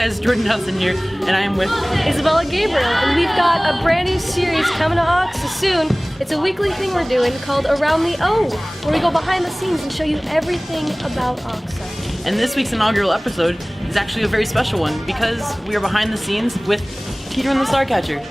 guys, Jordan Johnson here, and I am with Isabella Gabriel, and we've got a brand new series coming to Oxa soon. It's a weekly thing we're doing called Around the O, where we go behind the scenes and show you everything about Oxa. And this week's inaugural episode is actually a very special one because we are behind the scenes with Peter and the Starcatcher.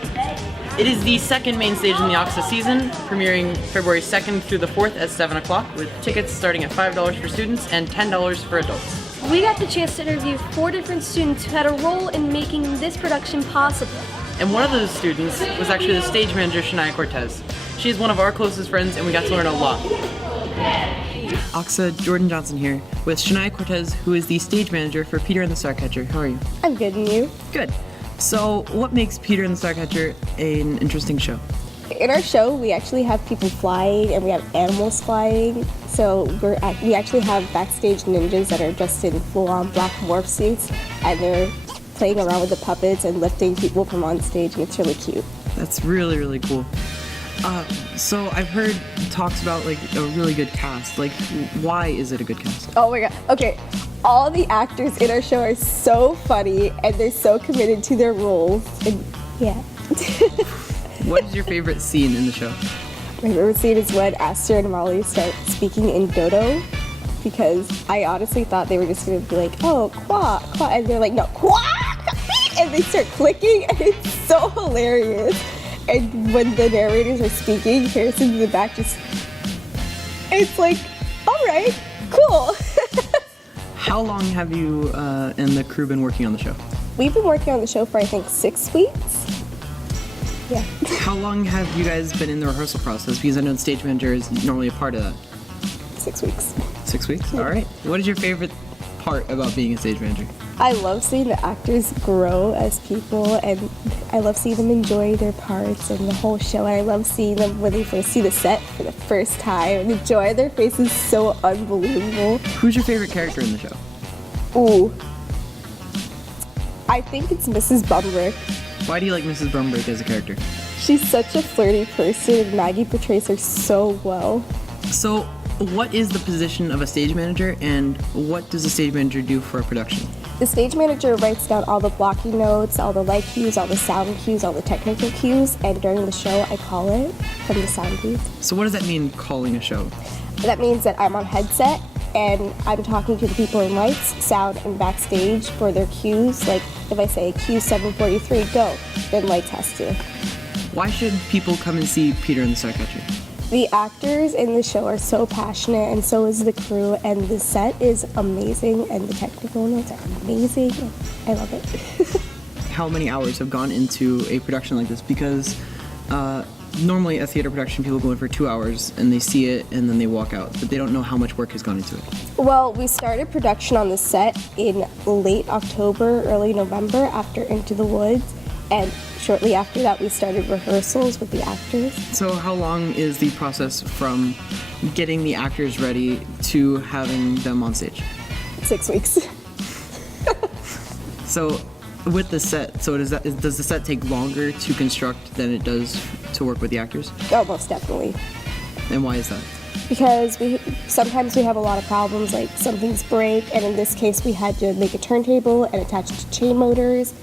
It is the second main stage in the Oxa season, premiering February 2nd through the 4th at 7 o'clock, with tickets starting at $5 for students and $10 for adults. We got the chance to interview 4 different students who had a role in making this production possible. And one of those students was actually the stage manager, Shania Cortez. She is one of our closest friends, and we got to learn a lot. Oxa, Jordan Johnson here, with Shania Cortez, who is the stage manager for Peter and the Starcatcher. How are you? I'm good, and you? Good. So, what makes Peter and the Starcatcher an interesting show? In our show, we actually have people flying and we have animals flying. So we actually have backstage ninjas that are dressed in full-on black morph suits, and they're playing around with the puppets and lifting people from on stage, and it's really cute. That's really, really cool. So I've heard talks about like a really good cast. Like, why is it a good cast? Oh my god. Okay. All the actors in our show are so funny and they're so committed to their roles. And yeah. What is your favorite scene in the show? My favorite scene is when Aster and Molly start speaking in Dodo, because I honestly thought they were just going to be like, oh, quack, quack, and they're like, no, quack, and they start clicking, and it's so hilarious. And when the narrators are speaking, Harrison in the back it's like, all right, cool. How long have you and the crew been working on the show? We've been working on the show for, I think, 6 weeks. Yeah. How long have you guys been in the rehearsal process? Because I know the stage manager is normally a part of that. 6 weeks. 6 weeks? All right. What is your favorite part about being a stage manager? I love seeing the actors grow as people, and I love seeing them enjoy their parts and the whole show. And I love seeing them when they first see the set for the first time, and the joy on their face is so unbelievable. Who's your favorite character in the show? Ooh. I think it's Mrs. Bumbrick. Why do you like Mrs. Brumbrick as a character? She's such a flirty person, and Maggie portrays her so well. So, what is the position of a stage manager, and what does a stage manager do for a production? The stage manager writes down all the blocking notes, all the light cues, all the sound cues, all the technical cues, and during the show I call it from the sound booth. So what does that mean, calling a show? That means that I'm on headset and I'm talking to the people in lights, sound, and backstage for their cues. Like if I say cue 743, go, then lights has to. Why should people come and see Peter and the Starcatcher? The actors in the show are so passionate, and so is the crew, and the set is amazing, and the technical notes are amazing. I love it. How many hours have gone into a production like this? Because normally a theater production, people go in for 2 hours and they see it and then they walk out, but they don't know how much work has gone into it. Well, we started production on the set in late October, early November after Into the Woods, and shortly after that we started rehearsals with the actors. So how long is the process from getting the actors ready to having them on stage? 6 weeks. So with the set, does the set take longer to construct than it does to work with the actors? Oh, most definitely. And why is that? Because sometimes we have a lot of problems, like some things break, and in this case we had to make a turntable and attach it to chain motors.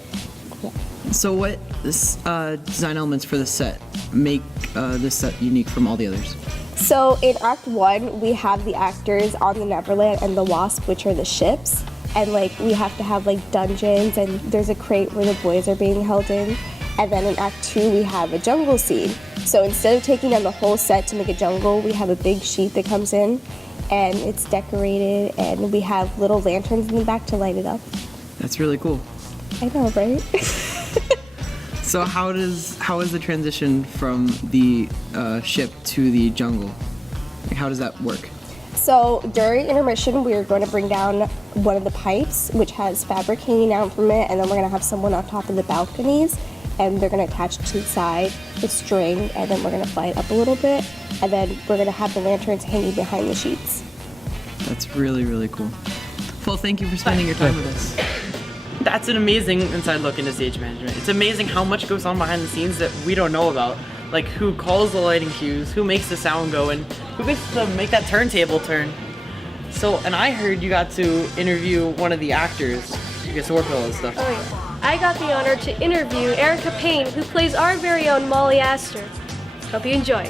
Yeah. So what design elements for the set make this set unique from all the others? So in Act 1, we have the actors on the Neverland and the Wasp, which are the ships. And like we have to have like dungeons, and there's a crate where the boys are being held in. And then in Act 2, we have a jungle scene. So instead of taking down the whole set to make a jungle, we have a big sheet that comes in, and it's decorated, and we have little lanterns in the back to light it up. That's really cool. I know, right? So how is the transition from the ship to the jungle? Like, how does that work? So during intermission, we are going to bring down one of the pipes, which has fabric hanging down from it, and then we're going to have someone on top of the balconies, and they're going to attach it to the side with string, and then we're going to fly it up a little bit, and then we're going to have the lanterns hanging behind the sheets. That's really, really cool. Well, thank you for spending your time with us. That's an amazing inside look into stage management. It's amazing how much goes on behind the scenes that we don't know about. Like who calls the lighting cues, who makes the sound go, and who gets to make that turntable turn. So, and I heard you got to interview one of the actors. gets to work with all this stuff. Oh yeah. I got the honor to interview Erica Payne, who plays our very own Molly Astor. Hope you enjoy.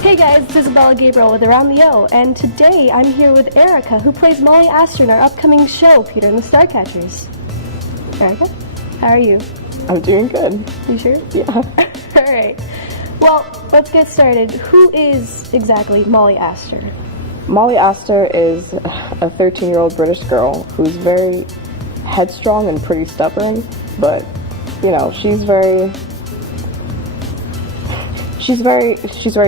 Hey guys, it's Isabella Gabriel with Around the O, and today I'm here with Erica, who plays Molly Astor in our upcoming show, Peter and the Starcatchers. Erica, how are you? I'm doing good. You sure? Yeah. Alright. Well, let's get started. Who is exactly Molly Astor? Molly Astor is a 13-year-old British girl who's very headstrong and pretty stubborn, but, you know, she's very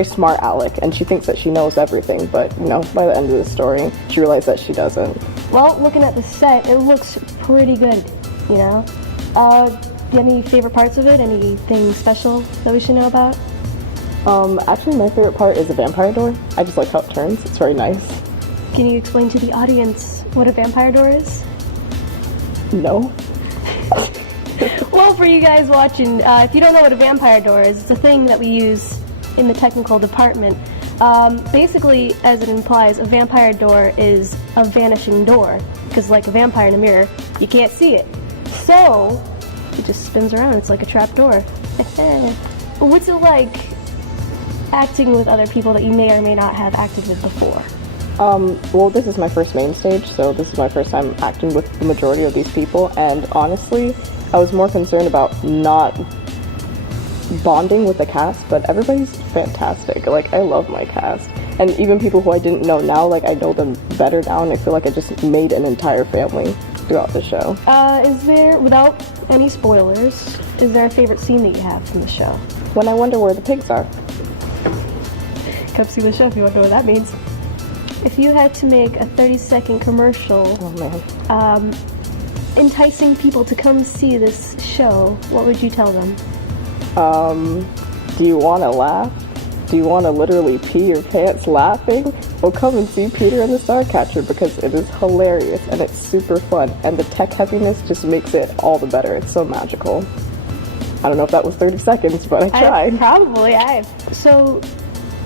smart aleck, and she thinks that she knows everything, but, you know, by the end of the story, she realized that she doesn't. Well, looking at the set, it looks pretty good, you know? Do you have any favorite parts of it? Anything special that we should know about? Actually, my favorite part is the vampire door. I just like how it turns. It's very nice. Can you explain to the audience what a vampire door is? No. Well, for you guys watching, if you don't know what a vampire door is, it's a thing that we use in the technical department. Basically, as it implies, a vampire door is a vanishing door, because like a vampire in a mirror, you can't see it. So, it just spins around. It's like a trap door. What's it like acting with other people that you may or may not have acted with before? Well, this is my first MainStage, so this is my first time acting with the majority of these people, and honestly, I was more concerned about not bonding with the cast, but everybody's fantastic. Like, I love my cast. And even people who I didn't know now, like, I know them better now, and I feel like I just made an entire family throughout the show. Is there, without any spoilers, is there a favorite scene that you have from the show? When I wonder where the pigs are. Come see the show if you want to know what that means. If you had to make a 30-second commercial Oh, man. Enticing people to come see this show, what would you tell them? Do you want to laugh? Do you want to literally pee your pants laughing? Well, come and see Peter and the Starcatcher, because it is hilarious and it's super fun, and the tech heaviness just makes it all the better. It's so magical. I don't know if that was 30 seconds, but I tried. So,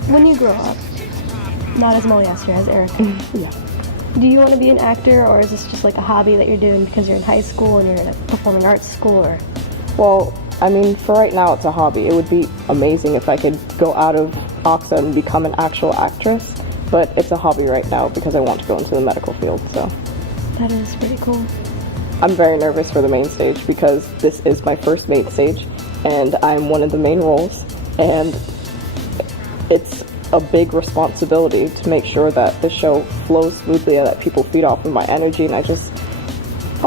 when you grow up, not as Molly Astor, as Erica, Yeah. do you want to be an actor, or is this just like a hobby that you're doing because you're in high school and you're in a performing arts school? Or? Well, I mean, for right now, it's a hobby. It would be amazing if I could go out of OXA and become an actual actress, but it's a hobby right now because I want to go into the medical field, so. That is pretty cool. I'm very nervous for the MainStage because this is my first MainStage, and I'm one of the main roles, and it's a big responsibility to make sure that the show flows smoothly and that people feed off of my energy, and I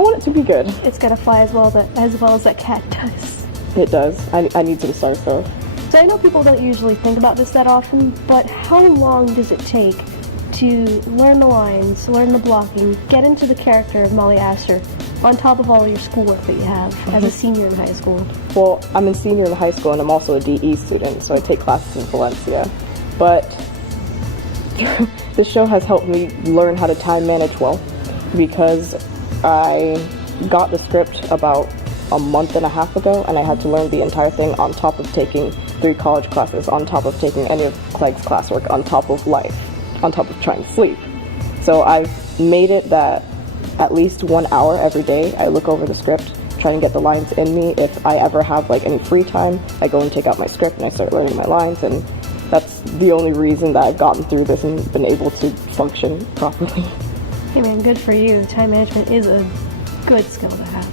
want it to be good. It's gotta fly as well as that cat does. It does. I need some star stuff. So I know people don't usually think about this that often, but how long does it take to learn the lines, learn the blocking, get into the character of Molly Astor, on top of all your schoolwork that you have as a senior in high school? Well, I'm a senior in high school and I'm also a DE student, so I take classes in Valencia. But this show has helped me learn how to time manage well, because I got the script about a month and a half ago, and I had to learn the entire thing on top of taking 3 college classes, on top of taking any of Clegg's classwork, on top of life, on top of trying to sleep. So I've made it that at least 1 hour every day I look over the script, try and get the lines in me. If I ever have like any free time, I go and take out my script and I start learning my lines, and that's the only reason that I've gotten through this and been able to function properly. Hey man, good for you. Time management is a good skill to have.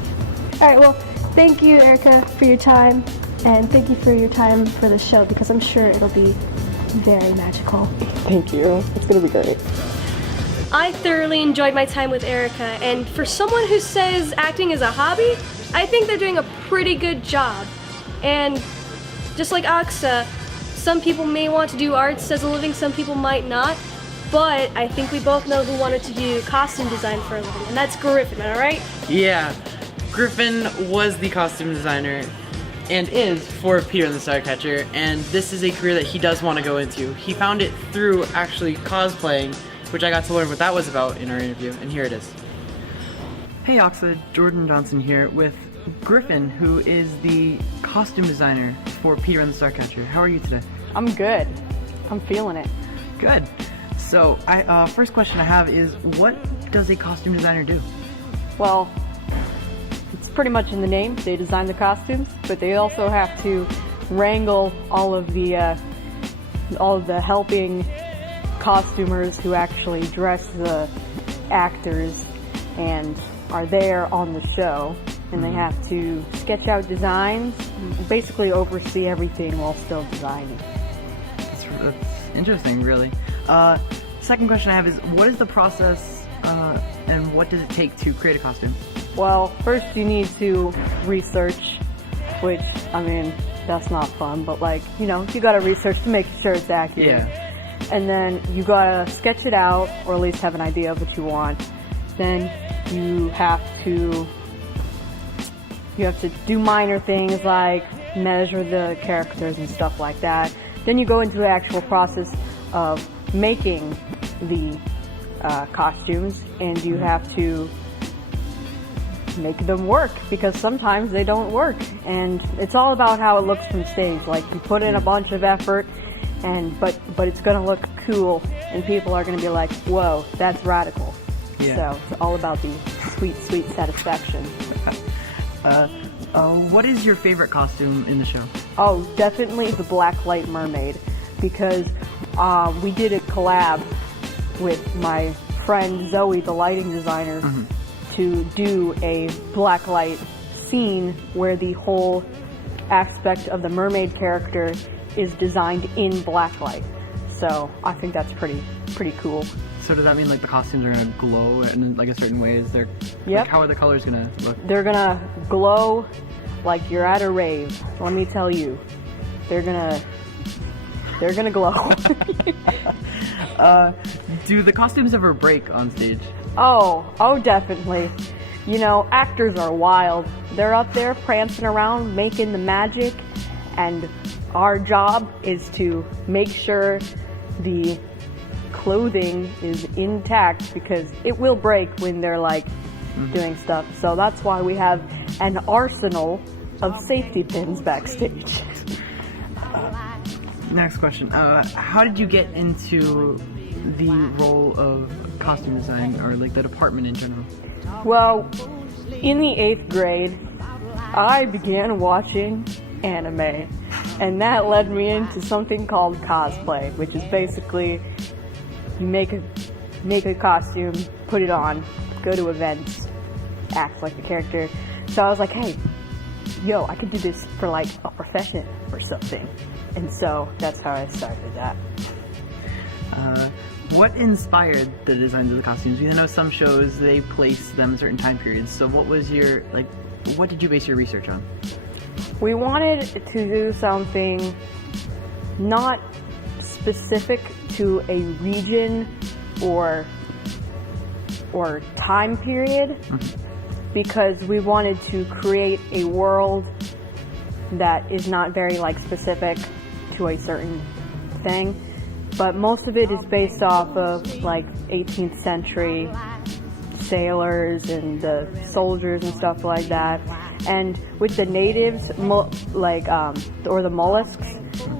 Alright, well, thank you, Erica, for your time, and thank you for your time for the show, because I'm sure it'll be very magical. Thank you. It's gonna be great. I thoroughly enjoyed my time with Erica, and for someone who says acting is a hobby, I think they're doing a pretty good job. And just like Aksa, some people may want to do arts as a living, some people might not, but I think we both know who wanted to do costume design for a living, and that's Griffin, am I right? Yeah, Griffin was the costume designer and is for Peter and the Starcatcher, and this is a career that he does want to go into. He found it through actually cosplaying, which I got to learn what that was about in our interview, and here it is. Hey Oxa, Jordan Johnson here with Griffin, who is the costume designer for Peter and the Starcatcher. How are you today? I'm good. I'm feeling it. Good. So, first question I have is, what does a costume designer do? Well, pretty much in the name. They design the costumes, but they also have to wrangle all of the helping costumers who actually dress the actors and are there on the show, and they have to sketch out designs, basically oversee everything while still designing. That's interesting, really. Second question I have is, what is the process and what does it take to create a costume? Well, first you need to research, which, I mean, that's not fun, but like, you know, you gotta research to make sure it's accurate. Yeah. And then you gotta sketch it out, or at least have an idea of what you want. Then you have to do minor things like measure the characters and stuff like that. Then you go into the actual process of making the costumes, and you have to make them work, because sometimes they don't work, and it's all about how it looks from stage. Like, you put in a bunch of effort, and but it's gonna look cool, and people are gonna be like, whoa, that's radical. Yeah. So it's all about the sweet satisfaction. What is your favorite costume in the show? Oh, definitely the Black Light Mermaid, because we did a collab with my friend Zoe, the lighting designer, to do a black light scene where the whole aspect of the mermaid character is designed in black light. So I think that's pretty cool. So does that mean like the costumes are gonna glow in like a certain way? Is there? Yep. Like, how are the colors gonna look? They're gonna glow like you're at a rave. Let me tell you, they're gonna glow. Do the costumes ever break on stage? Oh, definitely. You know, actors are wild. They're up there prancing around, making the magic, and our job is to make sure the clothing is intact, because it will break when they're like doing stuff. So that's why we have an arsenal of safety pins backstage. Next question. How did you get into the role of costume design, or like the department in general? Well, in the 8th grade, I began watching anime, and that led me into something called cosplay, which is basically you make a costume, put it on, go to events, act like the character. So I was like, hey, yo, I could do this for like a profession or something. And so that's how I started that. What inspired the designs of the costumes? You know, some shows, they place them in certain time periods. So what was your, like, what did you base your research on? We wanted to do something not specific to a region or time period, because we wanted to create a world that is not very like specific to a certain thing, but most of it is based off of like 18th century sailors and the soldiers and stuff like that. And with the natives, or the mollusks,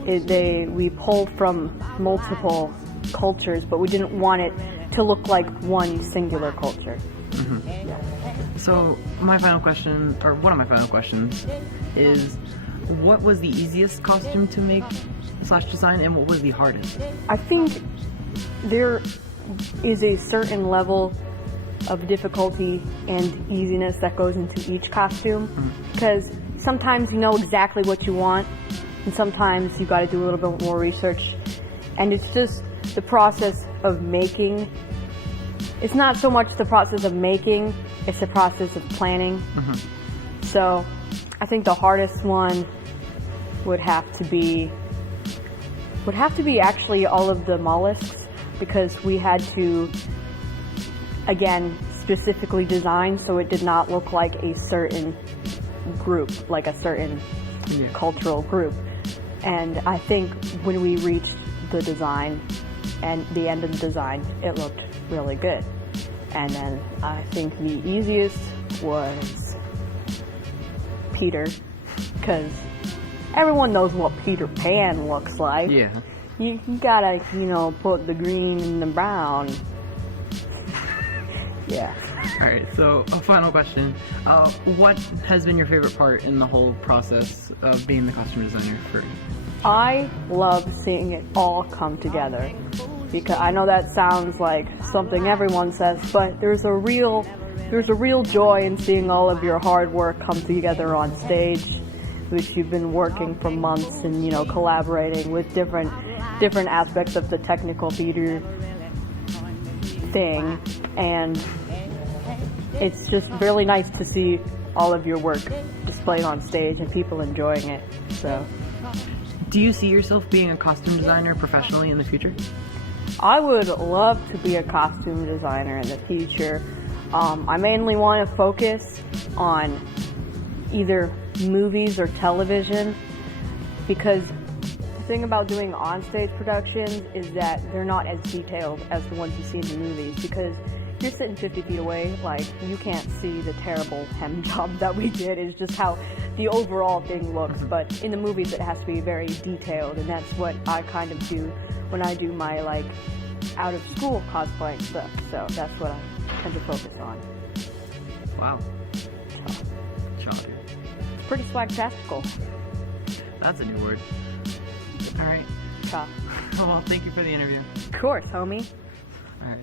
we pulled from multiple cultures, but we didn't want it to look like one singular culture. So my final question, or one of my final questions, is what was the easiest costume to make / design, and what was the hardest? I think there is a certain level of difficulty and easiness that goes into each costume, because sometimes you know exactly what you want, and sometimes you got to do a little bit more research, and it's just the process of making. It's not so much the process of making, it's the process of planning. So I think the hardest one would have to be actually all of the mollusks, because we had to, again, specifically design so it did not look like a certain group, like a certain cultural group. And I think when we reached the design and the end of the design, it looked really good. And then I think the easiest was Peter, because everyone knows what Peter Pan looks like. Yeah. You gotta, put the green and the brown. Yeah. All right, so a final question. What has been your favorite part in the whole process of being the costume designer for? I love seeing it all come together, because I know that sounds like something everyone says, but there's a real joy in seeing all of your hard work come together on stage, which you've been working for months and, you know, collaborating with different aspects of the technical theater thing, and it's just really nice to see all of your work displayed on stage and people enjoying it. So, do you see yourself being a costume designer professionally in the future? I would love to be a costume designer in the future. I mainly want to focus on either movies or television, because the thing about doing onstage productions is that they're not as detailed as the ones you see in the movies, because you're sitting 50 feet away, like, you can't see the terrible hem job that we did. It's just how the overall thing looks, but in the movies it has to be very detailed, and that's what I kind of do when I do my, like, out of school cosplaying stuff, so that's what I tend to focus on. Wow. Shocking. It's pretty swag-tastical. That's a new word. All right. Cha. Well, thank you for the interview. Of course, homie. All right.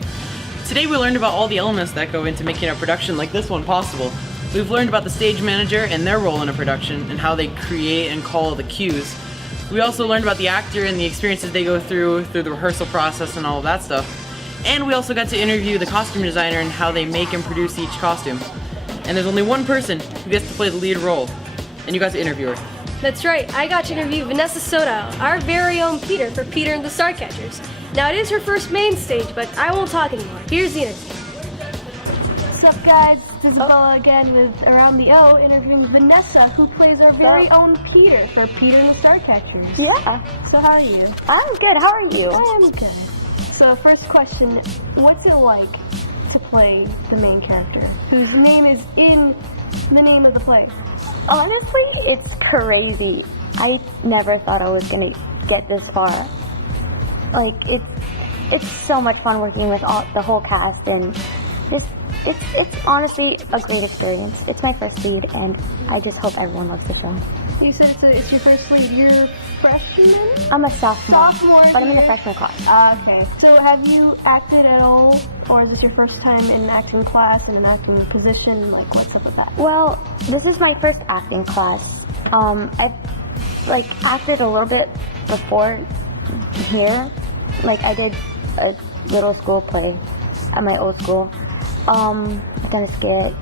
Today we learned about all the elements that go into making a production like this one possible. We've learned about the stage manager and their role in a production and how they create and call the cues. We also learned about the actor and the experiences they go through the rehearsal process and all of that stuff. And we also got to interview the costume designer and how they make and produce each costume. And there's only one person who gets to play the lead role, and you got to interview her. That's right, I got to interview Vanessas Interview, our very own Peter for Peter and the Starcatchers. Now it is her first main stage, but I won't talk anymore. Here's the interview. What's up, guys? This is Bella again with Around the O, interviewing Vanessa, who plays our very own Peter for Peter and the Starcatchers. Yeah. So how are you? I'm good. How are you? I am good. So first question, what's it like to play the main character, whose name is in the name of the play? Honestly, it's crazy. I never thought I was gonna get this far. Like, it's so much fun working with the whole cast, and it's honestly a great experience. It's my first lead, and I just hope everyone loves the show. You said it's your first lead. You're freshman? I'm a sophomore, but I'm in the here? freshman class. Okay. So have you acted at all, or is this your first time in an acting class, in an acting position? Like, what's up with that? Well, this is my first acting class. I've acted a little bit before here. Like, I did a little school play at my old school. I've done a skit.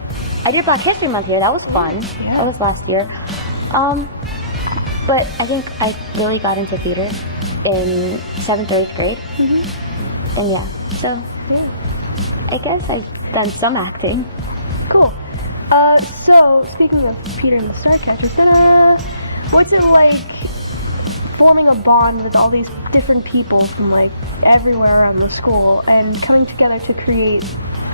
I did Black History Month here. That was fun. Yeah. That was last year. But I think I really got into theater in 7th or 8th grade. Mm-hmm. And yeah, so yeah, I guess I've done some acting. Cool. So speaking of Peter and the Starcatchers, then what's it like forming a bond with all these different people from like everywhere around the school and coming together to create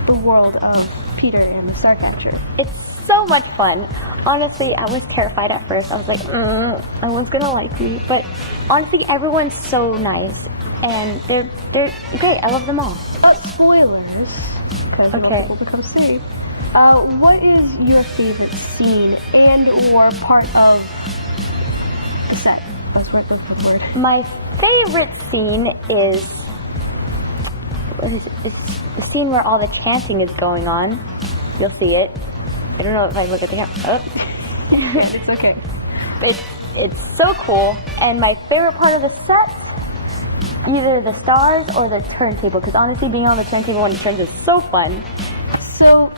the world of Peter and the Starcatcher? It's so much fun. Honestly, I was terrified at first. I was like, I was gonna like you, but honestly, everyone's so nice, and they're great. I love them all. Spoilers, because Okay. most people become safe. What is your favorite scene and or part of the set? Those were the word. My favorite scene is it's the scene where all the chanting is going on. You'll see it. I don't know if I look at the camera. It's okay. It's so cool, and my favorite part of the set, either the stars or the turntable, because honestly being on the turntable when it turns is so fun. So,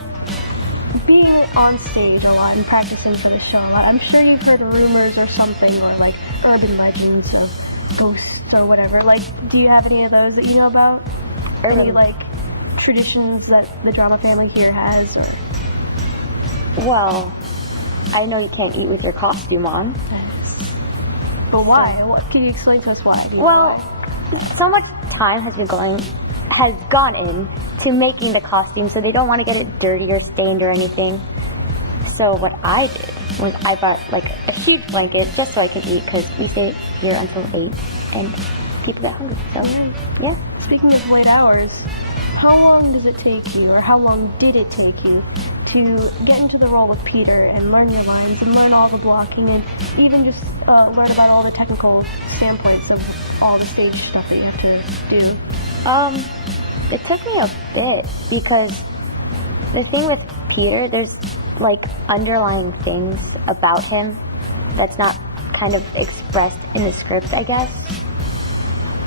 being on stage a lot and practicing for the show a lot, I'm sure you've heard rumors or something, or like urban legends of ghosts or whatever. Like, do you have any of those that you know about? Any like traditions that the drama family here has? Or? Well, I know you can't eat with your costume on. But why? Can you explain to us why? Well, so much time has gone in to making the costume, so they don't want to get it dirty or stained or anything. So what I did was I bought like a huge blanket just so I could eat, because we stay here until 8, and people get hungry. So, yeah. Speaking of late hours, how long does it take you, or how long did it take you, to get into the role of Peter and learn your lines and learn all the blocking and even just learn about all the technical standpoints of all the stage stuff that you have to do? It took me a bit because the thing with Peter, there's like underlying things about him that's not kind of expressed in the script, I guess.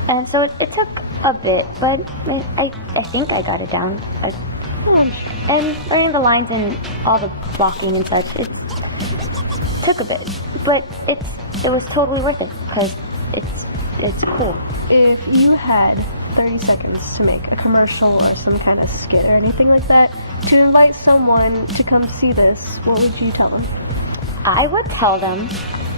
And so it took a bit, but I think I got it down. And learning the lines and all the blocking and such, it took a bit, but it was totally worth it because it's cool. If you had 30 seconds to make a commercial or some kind of skit or anything like that to invite someone to come see this, what would you tell them? I would tell them,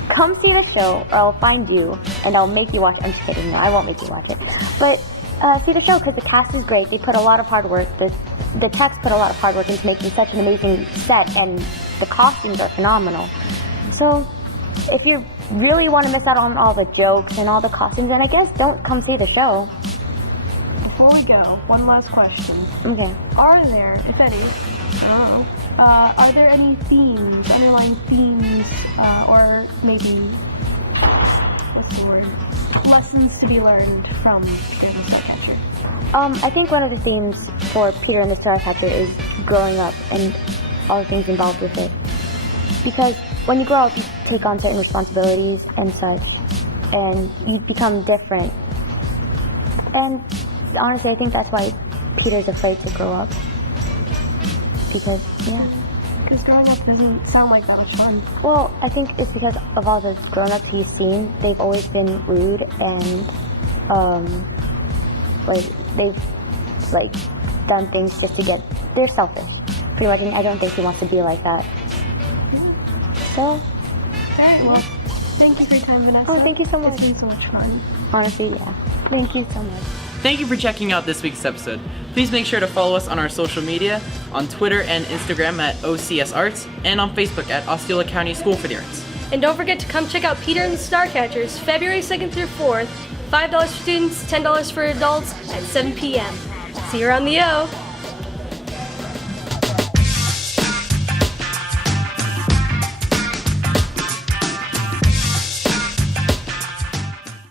come see the show or I'll find you and I'll make you watch. I'm just kidding, no, I won't make you watch it. But see the show because the cast is great. They put a lot of hard work. The techs put a lot of hard work into making such an amazing set, and the costumes are phenomenal. So if you really want to miss out on all the jokes and all the costumes, then I guess don't come see the show. Before we go, one last question. Okay. Are there, if any, I don't know, are there any themes, underlying themes, or maybe, what's the word, lessons to be learned from Peter and the Starcatcher? I think one of the themes for Peter and the Starcatcher is growing up and all the things involved with it. Because when you grow up, you take on certain responsibilities and such, and you become different. And honestly, I think that's why Peter's afraid to grow up. Because, yeah. Because growing up doesn't sound like that much fun. Well, I think it's because of all the grown-ups he's seen. They've always been rude and, they've, done things just to get... They're selfish, pretty much, and I don't think he wants to be like that. So... Alright, well, thank you for your time, Vanessa. Oh, thank you so much. It's been so much fun. Honestly, yeah. Thank you so much. Thank you for checking out this week's episode. Please make sure to follow us on our social media, on Twitter and Instagram at OCS Arts, and on Facebook at Osceola County School for the Arts. And don't forget to come check out Peter and the Starcatchers, February 2nd through 4th, $5 for students, $10 for adults at 7 p.m. See you around the O!